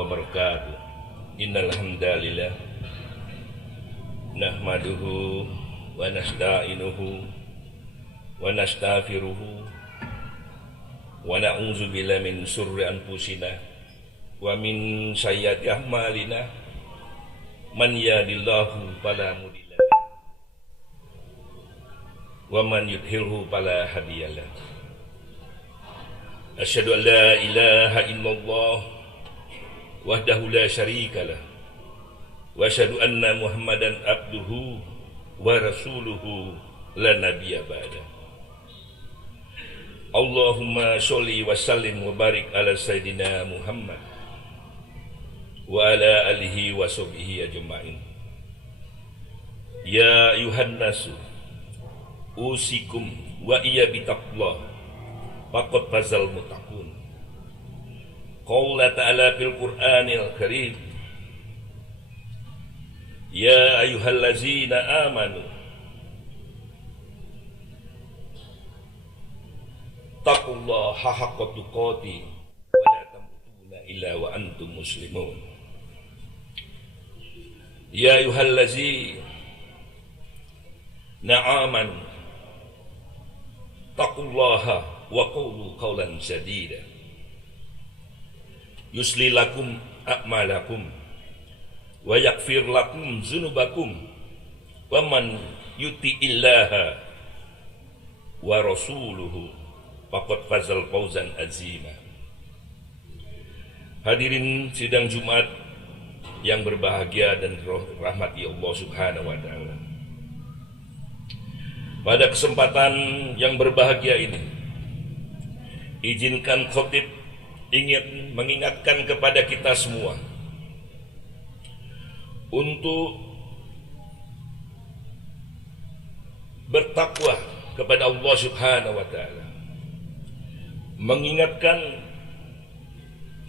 wabarakatuh. Innal hamdalillah nahmaduhu wa nasta'inuhu wa nastaghfiruhu wa na'udzu billahi min syurri anfusina wa min sayyiati a'malina. Man yahdihillahu fala mudilla lahu wa man yudhlilhu fala hadiya lahu. Asyhadu an la ilaha illallah wahdahu la syarikalah wa asyhadu anna Muhammadan abduhu wa rasuluhu la nabiyya ba'da. Allahumma sholli wa sallim wa barik ala sayyidina Muhammad wa ala alihi wa sahbihi ajma'in. Ya ayuhan nasu usikum wa iya bitaqwa faqad fazal muttaqun. Qala ta'ala fil Qur'anil Karim, ya ayyuhallazina amanu taqullaha haqqa tuqatih wa la tamutunna illa wa antum muslimun. Ya ayyuhallazina amanu taqullaha wa qulu qawlan sadida yusli lakum a'malakum wa yaghfir lakum dzunubakum wa man yuti illaha wa rasuluhu faqad fazal fawzan azima. Hadirin sidang Jumat yang berbahagia dan rahmati Allah Subhanahu wa taala. Pada kesempatan yang berbahagia ini, izinkan khatib ingin mengingatkan kepada kita semua untuk bertakwa kepada Allah Subhanahu wa taala. Mengingatkan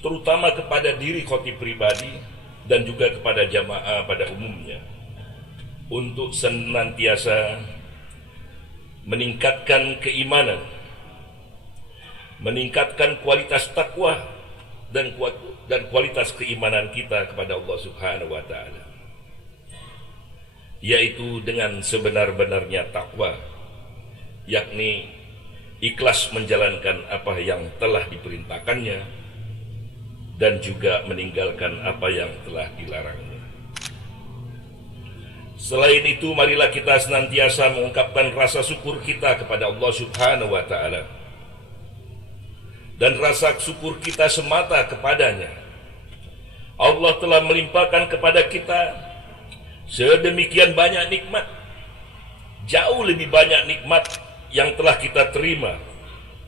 terutama kepada diri khatib pribadi dan juga kepada jamaah pada umumnya untuk senantiasa meningkatkan keimanan, meningkatkan kualitas takwa dan kualitas keimanan kita kepada Allah Subhanahu wa taala, yaitu dengan sebenar-benarnya takwa, yakni ikhlas menjalankan apa yang telah diperintahkannya dan juga meninggalkan apa yang telah dilarangnya. Selain itu, marilah kita senantiasa mengungkapkan rasa syukur kita kepada Allah Subhanahu wa taala, dan rasa syukur kita semata kepadanya. Allah telah melimpahkan kepada kita sedemikian banyak nikmat, jauh lebih banyak nikmat yang telah kita terima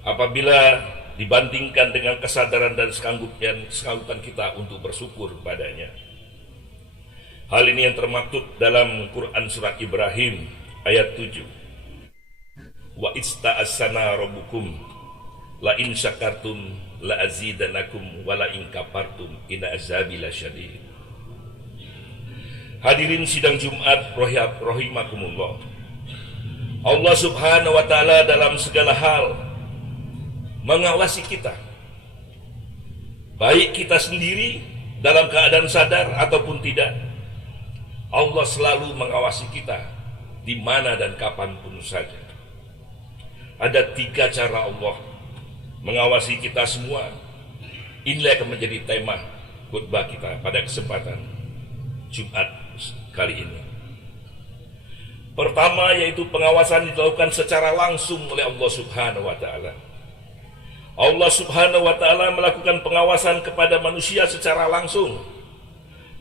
apabila dibandingkan dengan kesadaran dan kesanggupan kita untuk bersyukur padanya. Hal ini yang termaktub dalam Quran Surat Ibrahim ayat 7. Wa ista'asana rabbukum la in syakartum la azidanakum wa la in kafartum inna azabi lasyadid. Hadirin sidang Jumat rahimakumullah. Allah Subhanahu wa taala dalam segala hal mengawasi kita, baik kita sendiri dalam keadaan sadar ataupun tidak. Allah selalu mengawasi kita di mana dan kapanpun saja. Ada 3 cara Allah mengawasi kita semua. Inilah akan menjadi tema khutbah kita pada kesempatan Jumat kali ini. Pertama, yaitu pengawasan dilakukan secara langsung oleh Allah Subhanahu wa taala. Allah Subhanahu wa taala melakukan pengawasan kepada manusia secara langsung,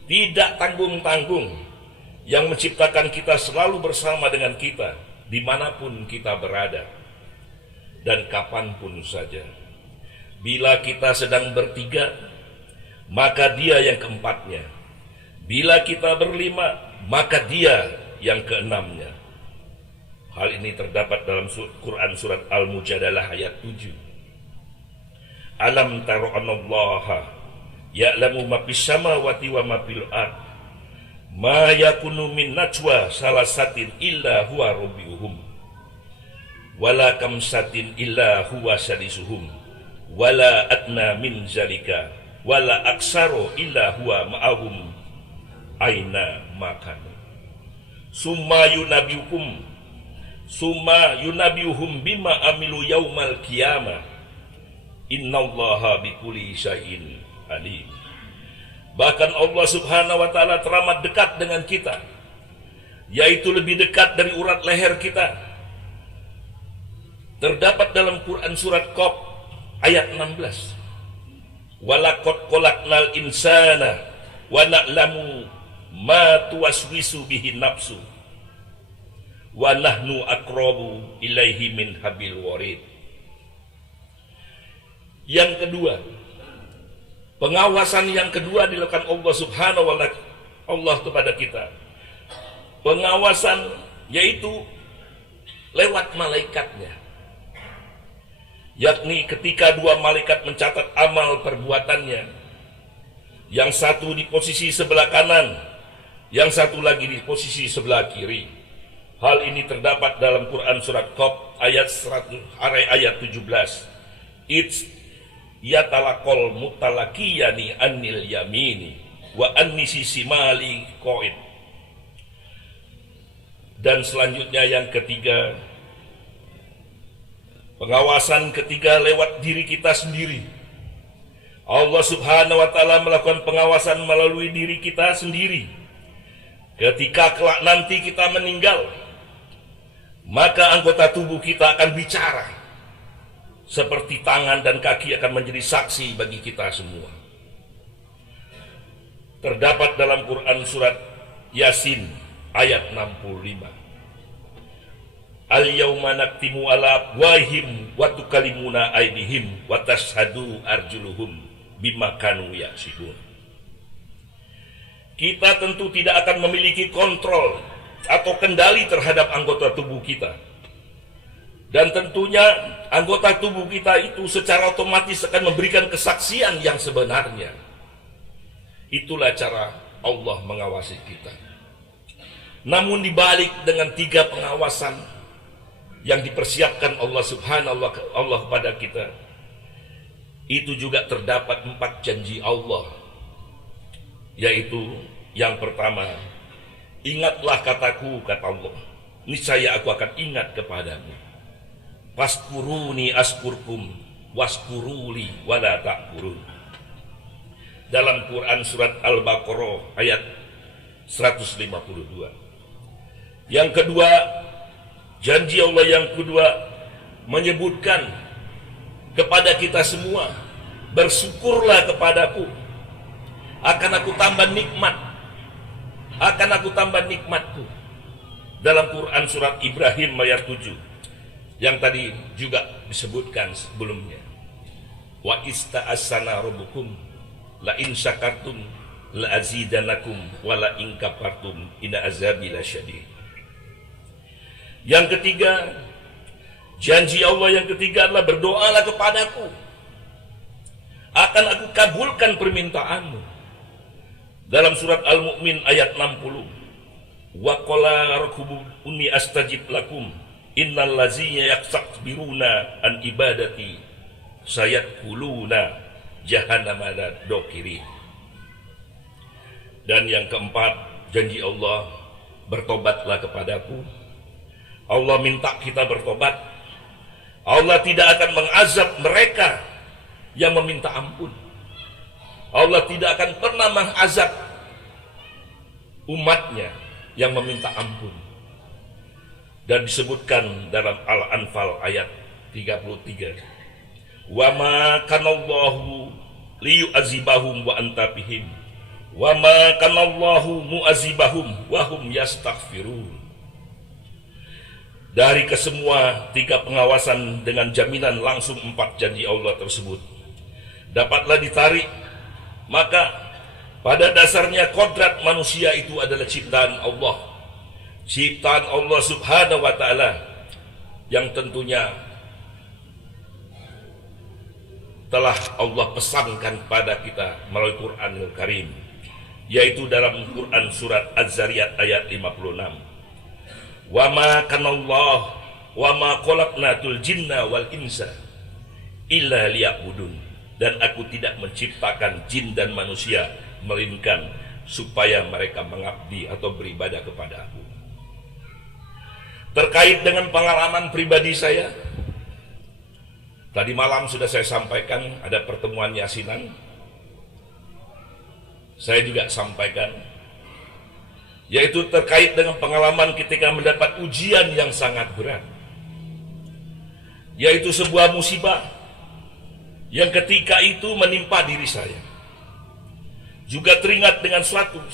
tidak tanggung-tanggung, yang menciptakan kita selalu bersama dengan kita dimanapun kita berada dan kapanpun saja. Bila kita sedang bertiga, maka dia yang keempatnya. Bila kita berlima, maka dia yang keenamnya. Hal ini terdapat dalam Quran Surat Al-Mujadalah ayat 7. Alam taro anallaha ya'lamu ma fis samawati wa ma fil ard ma yakunu min najwa salasatin illa huwa rabbihum wala kamsatin illa huwa sadisuhum wala adna min zalika wala aksaro illa huwa ma'ahum aina makan. Summa yunabiuhum bima amilu yaumal qiyamah. Innallaha bikulli syai'in alim. Bahkan Allah Subhanahu wa taala teramat dekat dengan kita, yaitu lebih dekat dari urat leher kita. Terdapat dalam Quran surat Qaf ayat 16. Walaqad khalaqnal insana wa na'lamu ma tuwaswisu bihi nafsu wa nahnu aqrabu ilaihi min habil warid. Yang kedua, pengawasan yang kedua dilakukan Allah Subhanahu wa taala Allah kepada kita. Pengawasan yaitu lewat malaikatnya. Yakni ketika dua malaikat mencatat amal perbuatannya, yang satu di posisi sebelah kanan, yang satu lagi di posisi sebelah kiri. Hal ini terdapat dalam Quran surat Qaf ayat 17. It's yatalaqal mutalaqiyani anil yamini wa annisi simali qa'id. Dan selanjutnya yang ketiga, pengawasan ketiga lewat diri kita sendiri. Allah Subhanahu wa taala melakukan pengawasan melalui diri kita sendiri. Ketika kelak nanti kita meninggal, maka anggota tubuh kita akan bicara. Seperti tangan dan kaki akan menjadi saksi bagi kita semua. Terdapat dalam Quran surat Yasin ayat 65. Al-yawma naktimu ala afwahihim wa tukallimuna aydihim wa tashhadu arjuluhum bima kanu yaksibun. Kita tentu tidak akan memiliki kontrol atau kendali terhadap anggota tubuh kita. Dan tentunya anggota tubuh kita itu secara otomatis akan memberikan kesaksian yang sebenarnya. Itulah cara Allah mengawasi kita. Namun dibalik dengan tiga pengawasan yang dipersiapkan Allah Subhanahu wa taala kepada kita, itu juga terdapat 4 janji Allah. Yaitu yang pertama, ingatlah kataku, kata Allah, niscaya aku akan ingat kepadamu. Waskuruni askurkum waskuruli wala takfurun. Dalam Quran surat Al-Baqarah ayat 152. Yang kedua, janji Allah yang kedua menyebutkan kepada kita semua, bersyukurlah kepadaku, akan aku tambah nikmat, akan aku tambah nikmatku. Dalam Quran surat Ibrahim ayat 7 yang tadi juga disebutkan sebelumnya. Wa ista'asana rabbukum la in syakartum la azidanakum wa la in kafartum inna azabi lasyadid. Yang ketiga, janji Allah yang ketiga adalah berdoalah kepadaku, akan aku kabulkan permintaanmu. Dalam surat Al-Mu'min ayat 60. Wa qala rabbukum astajib lakum innal ladzina yastakbiruna an ibadati sayadkhuluna jahannama dakirin. Dan yang keempat, janji Allah, bertobatlah kepadaku. Allah minta kita bertobat. Allah tidak akan mengazab mereka yang meminta ampun. Allah tidak akan pernah mengazab umatnya yang meminta ampun. Dan disebutkan dalam Al-Anfal ayat 33. Wa ma kanallahu liyu'azibahum wa anta bihim wa ma kanallahu mu'azibahum wa hum yastaghfirun. Dari kesemua 3 pengawasan dengan jaminan langsung 4 janji Allah tersebut dapatlah ditarik, maka pada dasarnya kodrat manusia itu adalah ciptaan Allah. Ciptaan Allah Subhanahu wa taala yang tentunya telah Allah pesankan kepada kita melalui Quranul Karim, yaitu dalam Quran surat Az-Zariyat ayat 56. Wa ma kanallahu wa ma khalaqnatul jinna wal insa illa liya'budun. dan aku tidak menciptakan jin dan manusia melainkan supaya mereka mengabdi atau beribadah kepada aku. Terkait dengan pengalaman pribadi saya, tadi malam sudah saya sampaikan, ada pertemuan yasinan. Saya juga sampaikan, yaitu terkait dengan pengalaman ketika mendapat ujian yang sangat berat, yaitu sebuah musibah yang ketika itu menimpa diri saya. Juga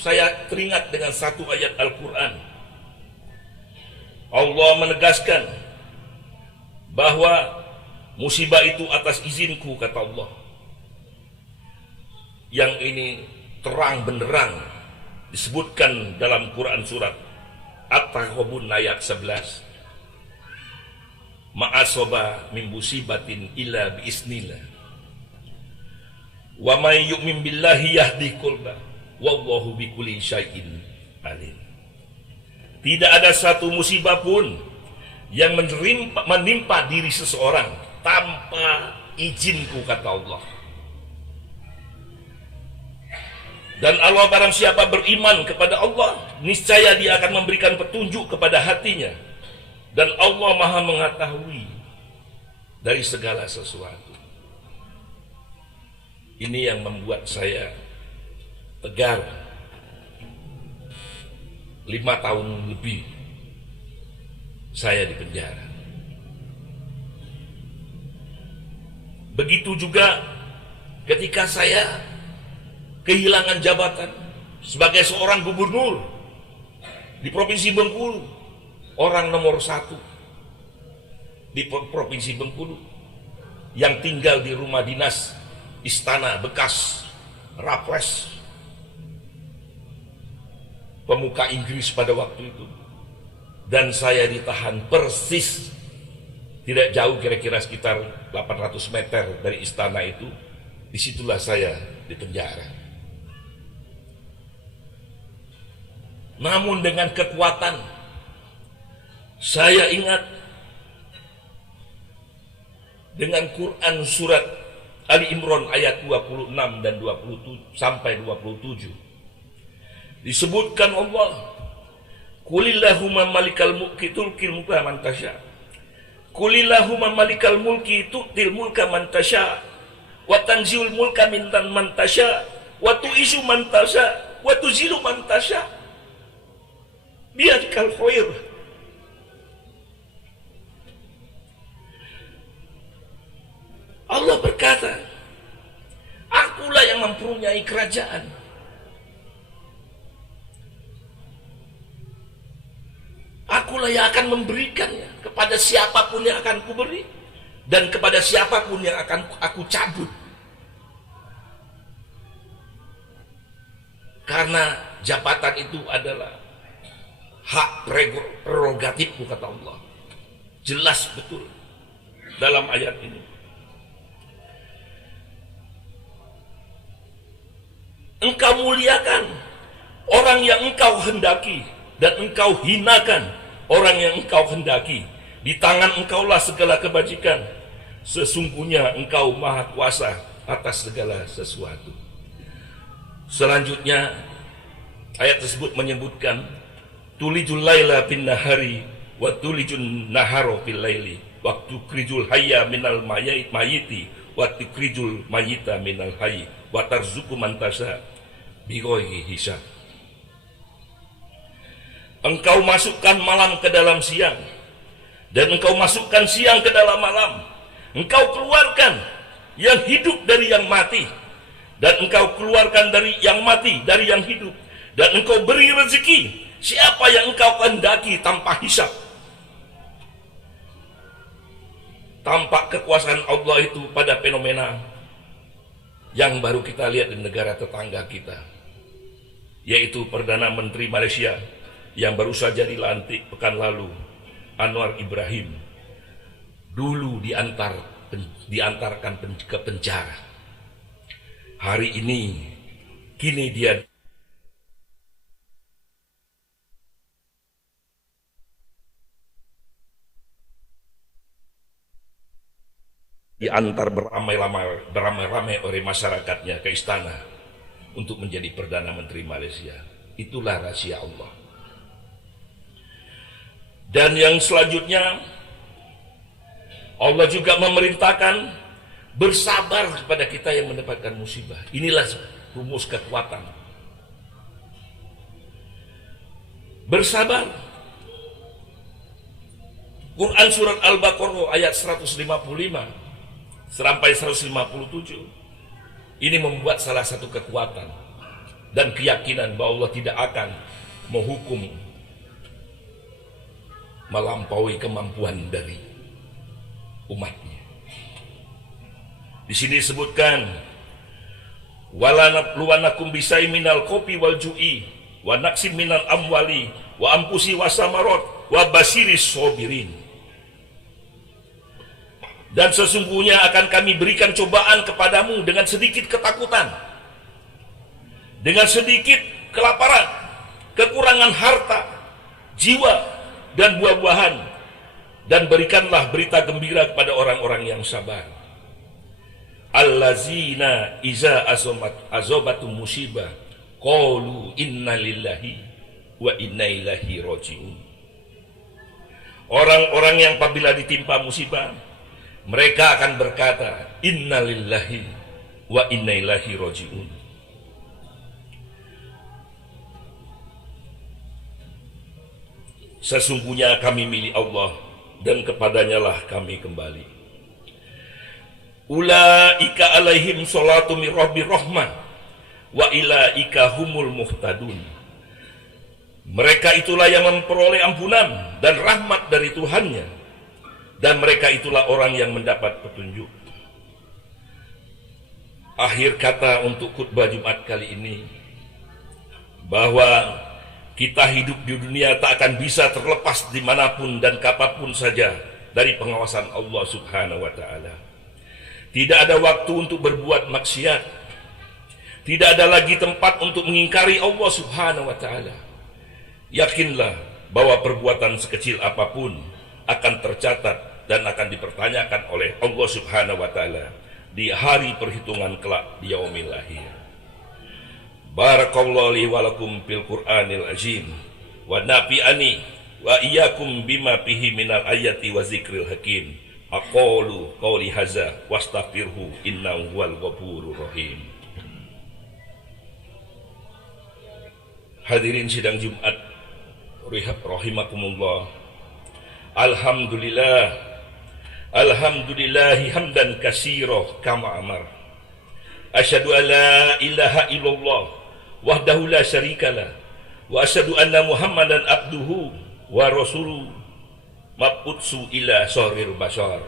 saya teringat dengan satu ayat Al-Quran. Allah menegaskan bahwa musibah itu atas izinku, kata Allah. Yang ini terang benderang disebutkan dalam Quran surat At-Taghabun ayat 11. Ma'asoba min musibatin illa biiznillah. Wa may yu'min billahi yahdi qalbah wallahu bikulli syai'in alim. Tidak ada satu musibah pun yang menimpa diri seseorang tanpa izinku, kata Allah. Dan Allah, barang siapa beriman kepada Allah, niscaya dia akan memberikan petunjuk kepada hatinya. Dan Allah Maha mengetahui dari segala sesuatu. Ini yang membuat saya tegar. 5 tahun lebih saya di penjara. Begitu juga ketika saya kehilangan jabatan sebagai seorang gubernur di Provinsi Bengkulu, orang nomor 1 di Provinsi Bengkulu, yang tinggal di rumah dinas istana bekas Rapres, pemuka Inggris pada waktu itu. Dan saya ditahan persis tidak jauh, kira-kira sekitar 800 meter dari istana itu. Disitulah saya di penjara. Namun dengan kekuatan, saya ingat dengan Quran surat Ali Imran ayat 26 dan 27 sampai 27. Disebutkan Allah, Qulillahumma malikal mulki tu'til mulka man tasya. Qulillahumma malikal mulki tu'til mulka man tasya. Wa tanziul mulka mintan man tasya. Wa tu'izu man tasya. Wa tuzilu man tasya. Biyadikal khair. Allah berkata, akulah yang mempunyai kerajaan. Akulah yang akan memberikannya kepada siapapun yang akan kuberi, dan kepada siapapun yang akan aku cabut. Karena jabatan itu adalah hak prerogatifku, kata Allah. Jelas betul dalam ayat ini. Engkau muliakan orang yang engkau hendaki, dan engkau hinakan orang yang engkau hendaki. Di tangan engkaulah segala kebajikan. Sesungguhnya engkau maha kuasa atas segala sesuatu. Selanjutnya ayat tersebut menyebutkan, tulijul laila bin nahari wa tulijun naharo fil laili wa tukrijul hayya minal mayiti wa tukrijul mayita minal hayy wa tarzuqu man tasha bighairi hisab. Engkau masukkan malam ke dalam siang, dan engkau masukkan siang ke dalam malam. Engkau keluarkan yang hidup dari yang mati, dan engkau keluarkan dari yang mati dari yang hidup, dan engkau beri rezeki siapa yang engkau kehendaki tanpa hisab. Tampak kekuasaan Allah itu pada fenomena yang baru kita lihat di negara tetangga kita, yaitu Perdana Menteri Malaysia yang baru saja dilantik pekan lalu, Anwar Ibrahim. Dulu diantarkan ke penjara. Hari ini, kini dia diantar beramai-ramai oleh masyarakatnya ke istana untuk menjadi Perdana Menteri Malaysia. Itulah rahasia Allah. Dan yang selanjutnya, Allah juga memerintahkan bersabar kepada kita yang mendapatkan musibah. Inilah rumus kekuatan. Bersabar. Quran surat Al-Baqarah ayat 155 sampai 157. Ini membuat salah satu kekuatan dan keyakinan bahwa Allah tidak akan menghukum melampaui kemampuan dari umatnya. Di sini disebutkan wala nabluwanakum bisai minal kopi wal ju'i wa naqsim minal amwali wa ampusi wasamarat wa basiris sobirin. Dan sesungguhnya akan kami berikan cobaan kepadamu dengan sedikit ketakutan, dengan sedikit kelaparan, kekurangan harta, jiwa, dan buah-buahan. Dan berikanlah berita gembira kepada orang-orang yang sabar. Allazina iza azobatum musibah qalu inna lillahi wa inna ilaihi raji'un. Orang-orang yang apabila ditimpa musibah, mereka akan berkata, inna lillahi wa inna ilaihi raji'un. Sesungguhnya kami milik Allah dan kepadanya lah kami kembali. Ulaika alaihim salatu min rabbir rahmah wa ilaika humul muhtadun. Mereka itulah yang memperoleh ampunan dan rahmat dari Tuhannya, dan mereka itulah orang yang mendapat petunjuk. Akhir kata untuk khutbah Jumat kali ini, bahwa kita hidup di dunia tak akan bisa terlepas dimanapun dan kapanpun saja dari pengawasan Allah Subhanahu wa Ta'ala. Tidak ada waktu untuk berbuat maksiat, tidak ada lagi tempat untuk mengingkari Allah Subhanahu wa Ta'ala. Yakinlah bahwa perbuatan sekecil apapun akan tercatat dan akan dipertanyakan oleh Allah Subhanahu wa Ta'ala di hari perhitungan kelak di yaumil akhir. Barakallahu li wa lakum fil Qur'anil azim wa nafi'ani wa iyyakum bima fihi minal ayati wa zikril hakim. Aqulu qawli hadza wastaghfirhu innahu huwal ghafurur rahim. Hadirin sidang Jumat rahimakumullah. Alhamdulillah, alhamdulillahi hamdan katsira kama amar. Asyhadu an la ilaha illallah wahdahu la syarikalah wa asyhadu anna Muhammadan abduhu wa rasuluhu mab'utsu ila syahrir bashar.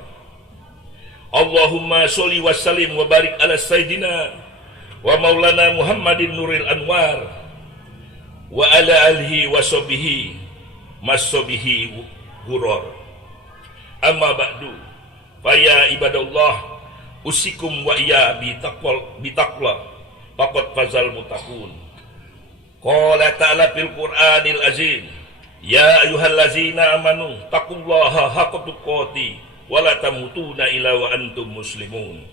Allahumma sholli wa sallim wa barik ala sayyidina wa maulana Muhammadin nuril anwar wa ala alihi wa sahbihi masobihi huror. Amma ba'du, faya ibadallah, usikum wa iya bitaqwa faqad fazal muttaqun. Qala ta'ala fil Qur'anil azim, ya ayyuhallazina amanu taqullaha haqqa tuqatih wa la tamutunna illa wa antum muslimun.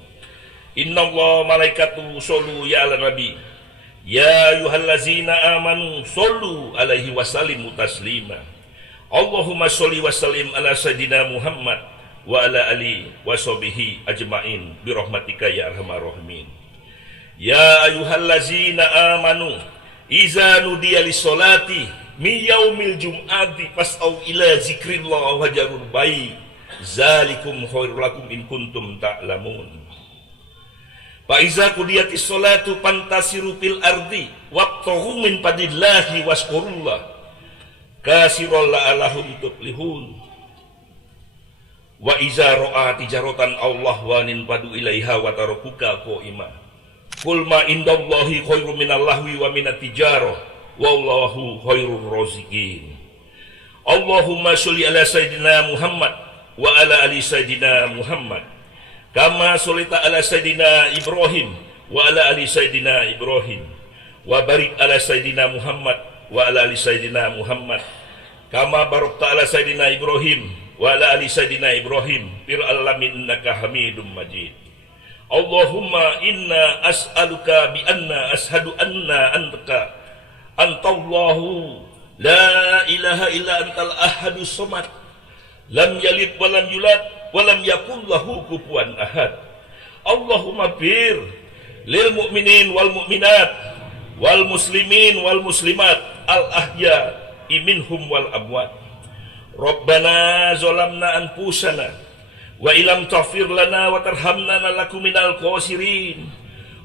Innallaha malaikatahu yushollu ya 'alan nabi. Ya ayyuhallazina amanu shollu alaihi wasallimu taslima. Allahumma sholli wa sallim ala sayyidina Muhammad wa ala ali wa sahbihi ajmain bi rahmatika ya arhamar rahimin. Ya ayyuhallazina amanu iza nudiya lis-sholati min yaumil jum'ati fas'au ila zikrillah wa jarul bai zalikum khairul lakum in kuntum ta'lamun. Fa iza qudiyatis sholatu fantasiru fil ardi wabtaghu min fadlillahi waskurullah kasirul la'allahum tuflihun. Wa iza ra'a tijaratan Allah wa ninfadu ilaiha wa tarakuka qaima qul ma indallahi khairum minallahwi wa minat tijarah wallahu khairur raziqin. Allahumma sholli ala sayyidina Muhammad wa ala ali sayyidina Muhammad kama sholita ala sayyidina Ibrahim wa ala ali sayyidina Ibrahim wa barik ala sayyidina Muhammad wa ala ali sayyidina Muhammad kama barakta ala sayyidina Ibrahim wa ala ali sayyidina Ibrahim fil alamin innaka Hamidum Majid. Allahumma inna as'aluka bi anna ashhadu anna antallahu la ilaha illa antal ahadus samad lam yalid wa lam yulad wa lam yakul lahu kufuwan ahad. Allahumma bir lil mu'minin wal mu'minat wal muslimin wal muslimat al ahya'i minhum wal amwat. Rabbana zalamna anfusana wa ilam taghfir lana wa tarhamna lanakum minal khasirin.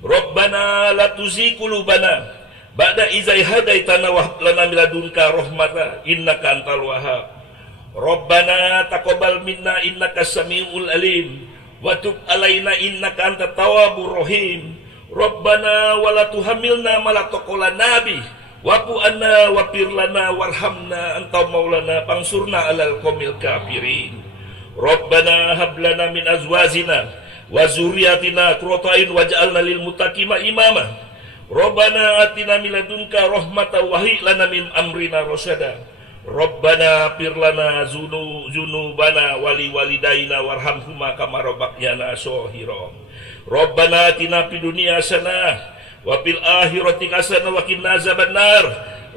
Rabbana la tuzigh qulubana ba'da idh hadaitana wa hab lana min ladunka rahmatan innaka antal wahhab. Rabbana taqabbal minna innaka samiul alim wa tub alaina innaka antat tawwabur rahim. Rabbana wa la tuhammilna ma la taqula nabi wa'fu anna waghfir lana warhamna anta maulana fansurna 'alal qaumil kafirin. Rabbana hab lana min azwajina wa dzurriyyatina qurrata a'yun waj'alna lil muttaqina imama. Rabbana atina min ladunka rahmatan wa hayyi lana min amrina rasyada. Rabbana fir lana dzunubana wa liwalidayna warhamhuma kama rabbayana shaghira. Rabbana atina fid dunya hasanah wa fil akhirati hasanah wa qina azabannar.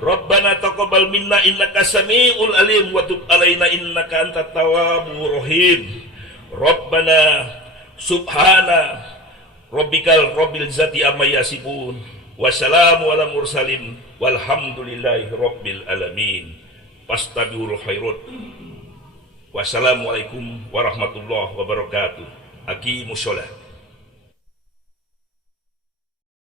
Rabbana taqabbal minna innaka samiul alim wa tub alaina innaka antat tawwabur rahim. Rabbana subhana rabbikal rabbil izzati amma yasifun wa salamun alal mursalin walhamdulillahi rabbil alamin. Fastabiqul khairat. Wassalamualaikum warahmatullahi wabarakatuh. Aqimus shalah.